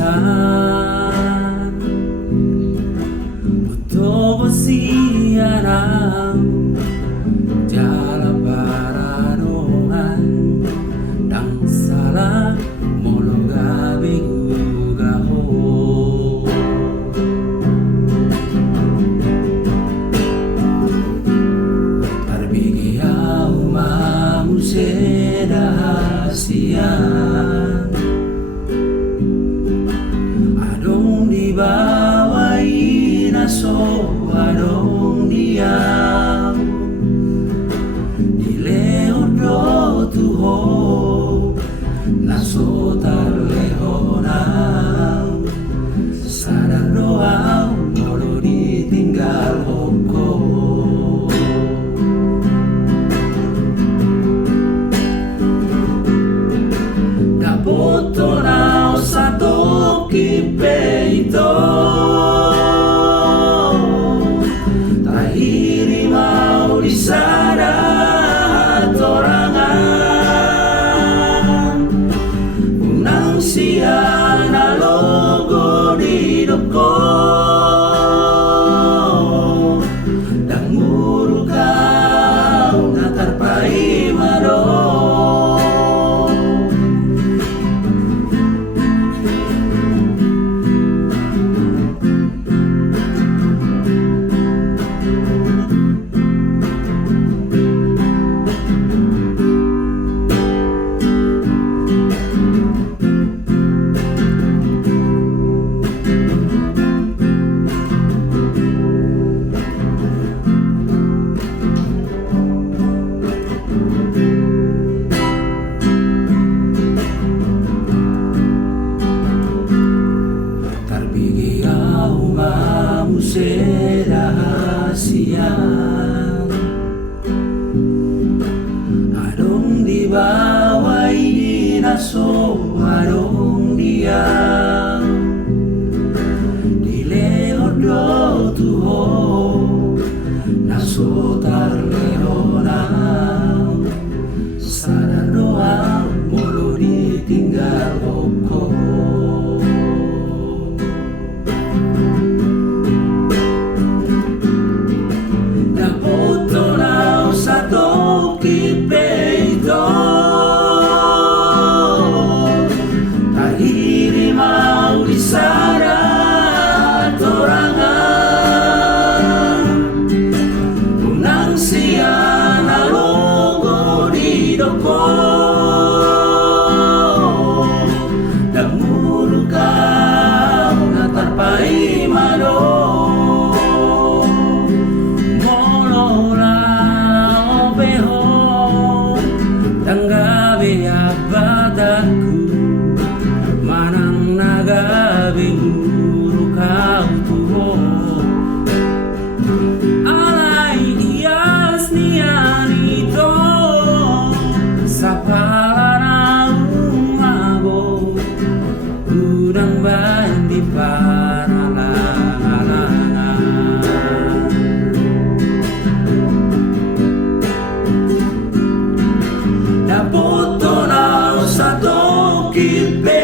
minsan butuh siaran jalan baranongan dan salah mulu gabi gaho terbigiau mamu sedahasian adong dibawai naso adong diam dileodo tuho naso tarlehonam sadar doa molo ditinggal hoko dapoto nao satu kipeito tahiri mau disada torangan unang siang na logo di doko dan muru kau natar pai maro terbigiau mamu sedahasian adong dibawai naso adong diam dileodo tuho naso tarleonam sadar doa mulu ditinggal hoko kipeito tahiri mau disada torangan unang siang na logo di doko dan mulu kau natar pai mado tanggabi abadaku manang nagabi guru kau tuho alai ias nianito sapala umago udang bandi paralangan dapoto nao satu kipe